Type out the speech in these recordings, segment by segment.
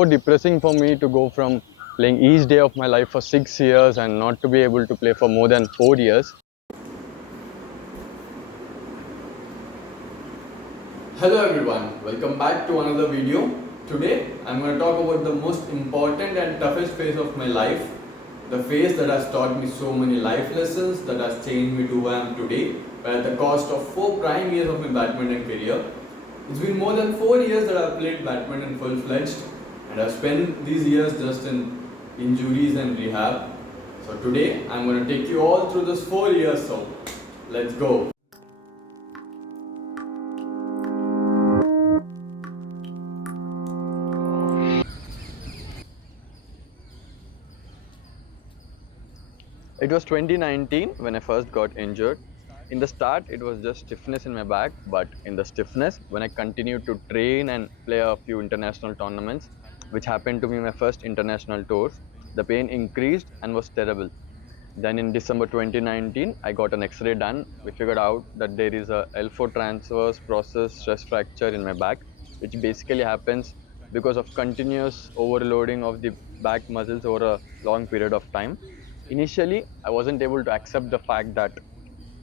So depressing for me to go from playing each day of my life for 6 years and not to be able to play for more than 4 years. Hello everyone, welcome back to another video. Today I'm going to talk about the most important and toughest phase of my life. The phase that has taught me so many life lessons, that has changed me to who I am today, but at the cost of 4 prime years of my badminton career. It's been more than 4 years that I've played badminton full-fledged, and I've spent these years just in injuries and rehab. So today I'm going to take you all through this 4 years, so let's go. It was 2019 when I first got injured. In the start, it was just stiffness in my back, but in the stiffness, when I continued to train and play a few international tournaments, which happened to be my first international tours, the pain increased and was terrible. Then in December 2019, I got an X-ray done. We figured out that there is a L4 transverse process stress fracture in my back, which basically happens because of continuous overloading of the back muscles over a long period of time. Initially, I wasn't able to accept the fact that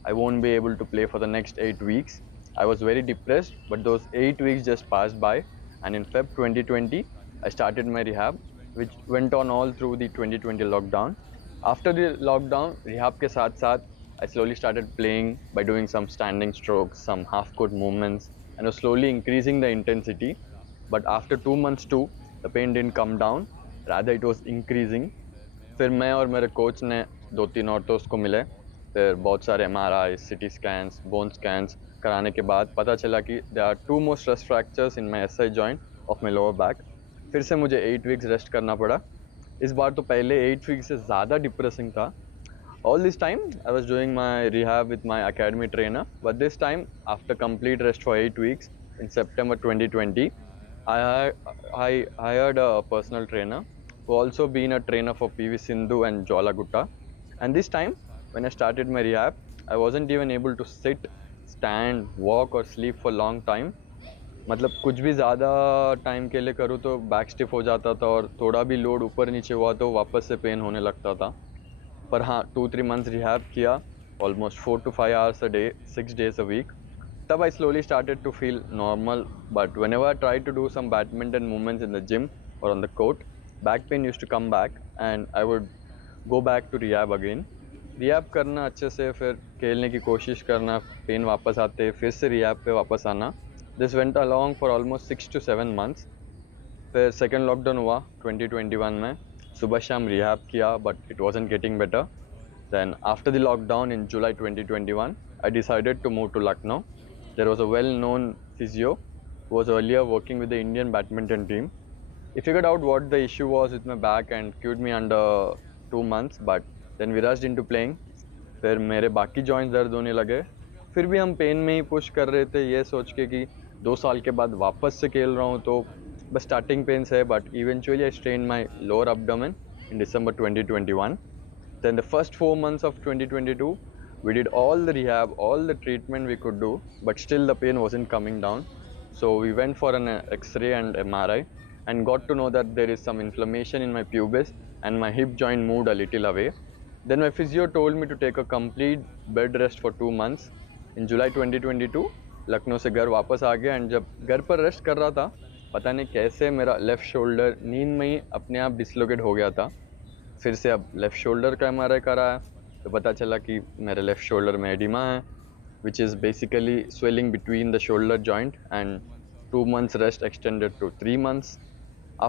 I won't be able to play for the next 8 weeks. I was very depressed, but those 8 weeks just passed by. And in Feb 2020, I started my rehab, which went on all through the 2020 lockdown. After the lockdown, rehab ke saath saath, I slowly started playing by doing some standing strokes, some half court movements, and was slowly increasing the intensity. But after 2 months too, the pain didn't come down, rather it was increasing. फिर मैं और मेरे coach ने 2-3 और दोस्त को मिले, फिर बहुत सारे MRI, CT scans, bone scans कराने के बाद पता चला कि there are 2 more stress fractures in my SI joint of my lower back. फिर से मुझे 8 weeks रेस्ट करना पड़ा. इस बार तो पहले 8 weeks से ज़्यादा डिप्रेसिंग था. All this time I was doing my rehab with my academy trainer, but this time after complete rest for 8 weeks in September 2020, I, I hired a personal trainer who also been a trainer for PV Sindhu and Jwala Gutta. And this time when I started my rehab, I wasn't even able to sit, stand, walk or sleep for long time. मतलब कुछ भी ज़्यादा time के लिए करूँ तो back stiff हो जाता था और थोड़ा भी लोड ऊपर नीचे हुआ तो वापस से पेन होने लगता था. पर हाँ, 2-3 months रिहैब किया, almost 4 to 5 hours a day, 6 days a week. तब I slowly started to feel normal, but whenever I tried to do some badminton movements in the gym or on the court, back pain used to come back and I would go back to rehab again. Rehab करना अच्छे से, फिर खेलने की कोशिश करना, pen वापस आते, फिर से रिहैब पे वापस आना. This went along for almost 6 to 7 months. फिर सेकेंड लॉकडाउन हुआ 2021 में. सुबह शाम रिहैब किया, but it wasn't getting better. Then after the lockdown in July 2021, I decided to move to Lucknow. There was a well-known physio who was earlier working with the Indian badminton team. He figured out what the issue was with my back and cured me under 2 months, but then we rushed into playing. फिर मेरे बाकी joints दर्द होने लगे. फिर भी हम pen में ही पुश कर रहे थे, ये सोच के कि 2 साल के बाद वापस से खेल रहा हूँ तो बस स्टार्टिंग पेन्स है. But eventually eye strain my lower abdomen in December 2021. Then the first 4 months of 2022, we did all the rehab, all the treatment we could do, but still the pain wasn't coming down. So we went for an X-ray and MRI and got to know that there is some inflammation in my pubis and my hip joint moved a little away. Then my physio told me to take a complete bed rest for 2 months. In July 2022, Lucknow से घर वापस आ गया and जब घर पर rest कर रहा था, पता नहीं कैसे मेरा लेफ़्ट शोल्डर नींद में ही अपने आप डिसलोकेट हो गया था. फिर से अब लेफ़्ट शोल्डर का MRI कराया तो पता चला कि मेरे लेफ़्ट शोल्डर में एडिमा है, which is basically swelling between the shoulder joint, and 2 months rest extended to 3 months.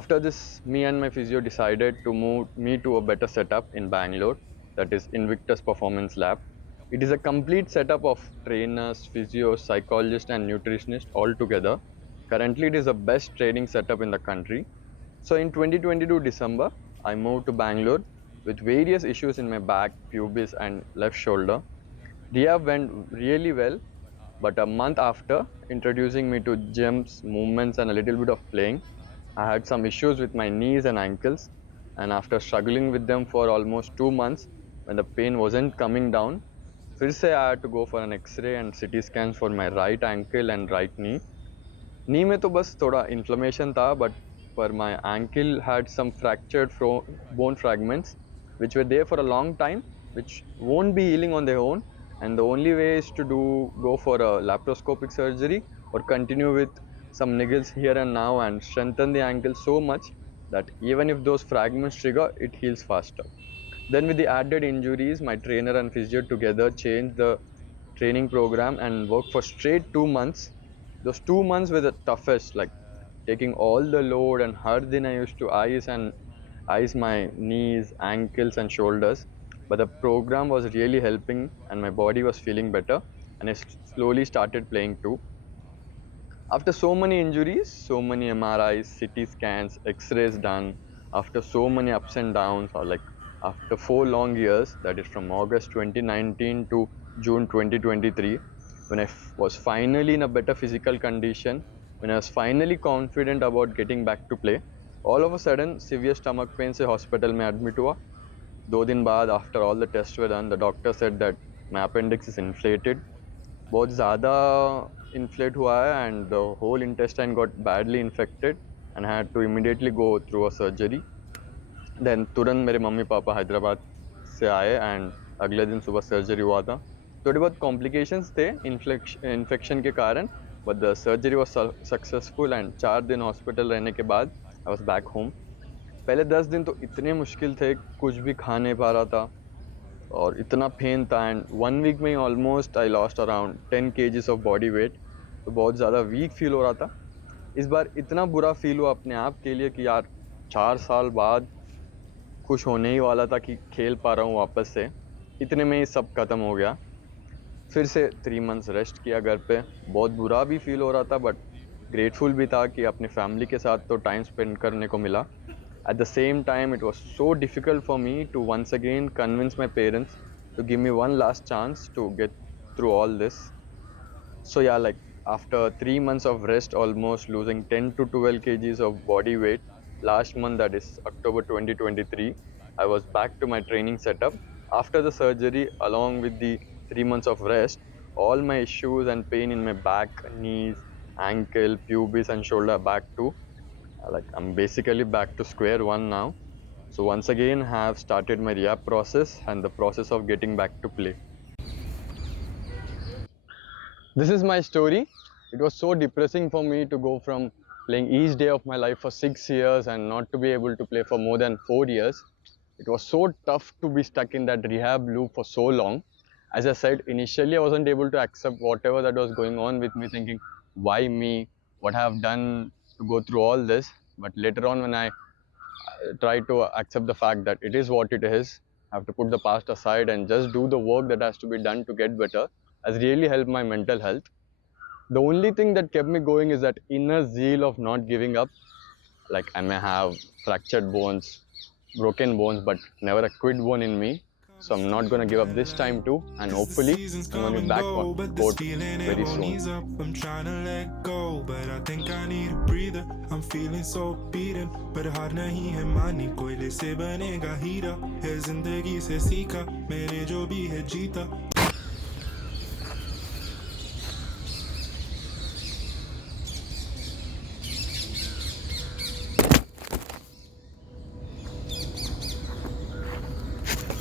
After this, me and my physio decided to move me to a better setup in Bangalore, that is Invictus Performance Lab. It is a complete setup of trainers, physios, psychologists and nutritionists all together. Currently, it is the best training setup in the country. So in 2022 December, I moved to Bangalore with various issues in my back, pubis and left shoulder. Rehab went really well, but a month after introducing me to gyms, movements and a little bit of playing, I had some issues with my knees and ankles, and after struggling with them for almost 2 months, when the pain wasn't coming down, फिर से I had to go for an X-ray and CT scans for my right ankle and right knee. नी में तो बस थोड़ा inflammation था, but but my ankle had some fractured bone fragments, which were there for a long time, which won't be healing on their own. And the only way is to go for a laparoscopic surgery or continue with some niggles here and now and strengthen the ankle so much that even if those fragments trigger, it heals faster. Then with the added injuries, my trainer and physio together changed the training program and worked for straight 2 months. Those 2 months were the toughest, like taking all the load and hard then I used to ice my knees, ankles and shoulders. But the program was really helping and my body was feeling better and I slowly started playing too. After so many injuries, so many MRIs, CT scans, X-rays done, after so many ups and downs, or like after 4 long years, that is from August 2019 to June 2023, when was finally in a better physical condition, when I was finally confident about getting back to play, all of a sudden severe stomach pain से hospital में admit हुआ. 2 दिन बाद after all the tests were done, the doctor said that my appendix is inflated. बहुत ज़्यादा inflate हुआ है and the whole intestine got badly infected and I had to immediately go through a surgery. Then तुरंत मेरे mummy papa Hyderabad से आए and अगले दिन सुबह सर्जरी हुआ था. थोड़े बहुत कॉम्प्लिकेशंस थे इन्फेक्शन के कारण, but the surgery was successful and 4 दिन हॉस्पिटल रहने के बाद I was back home. पहले 10 दिन तो इतने मुश्किल थे, कुछ भी खा नहीं पा रहा था और इतना पेन था एंड 1 वीक में ही almost I lost around 10 kgs of body weight. तो बहुत ज़्यादा वीक फील हो रहा था. इस बार इतना बुरा फील हुआ अपने आप के लिए कि यार 4 साल बाद खुश होने ही वाला था कि खेल पा रहा हूँ वापस से, इतने में ही सब ख़त्म हो गया. फिर से 3 मंथ्स रेस्ट किया घर पे. बहुत बुरा भी फील हो रहा था बट ग्रेटफुल भी था कि अपने फैमिली के साथ तो टाइम स्पेंड करने को मिला. At the same time, it was so difficult for me to once again convince my parents to give me one last chance to get through all this. So yeah, like after 3 months of rest, almost losing 10 to 12 kgs of body weight, last month, that is October 2023, I was back to my training setup. After the surgery, along with the 3 months of rest, all my issues and pain in my back, knees, ankle, pubis, and shoulder back to like I'm basically back to square one now. So once again have started my rehab process and the process of getting back to play. This is my story. It was so depressing for me to go from playing each day of my life for 6 years and not to be able to play for more than 4 years. It was so tough to be stuck in that rehab loop for so long. As I said, initially I wasn't able to accept whatever that was going on with me, thinking, why me? What I have done to go through all this? But later on, when I try to accept the fact that it is what it is, I have to put the past aside and just do the work that has to be done to get better, has really helped my mental health. The only thing that kept me going is that inner zeal of not giving up. Like I may have fractured bones, broken bones, but never a quit bone in me. So I'm not gonna give up this time too, and hopefully I'm gonna be back on court very soon. I'm trying to let go, but I think I need a breather. I'm feeling so beaten, but हार नहीं है मानी, कोयले से बनेगा हीरा, है जिंदगी से सीखा मैंने जो भी है जीता.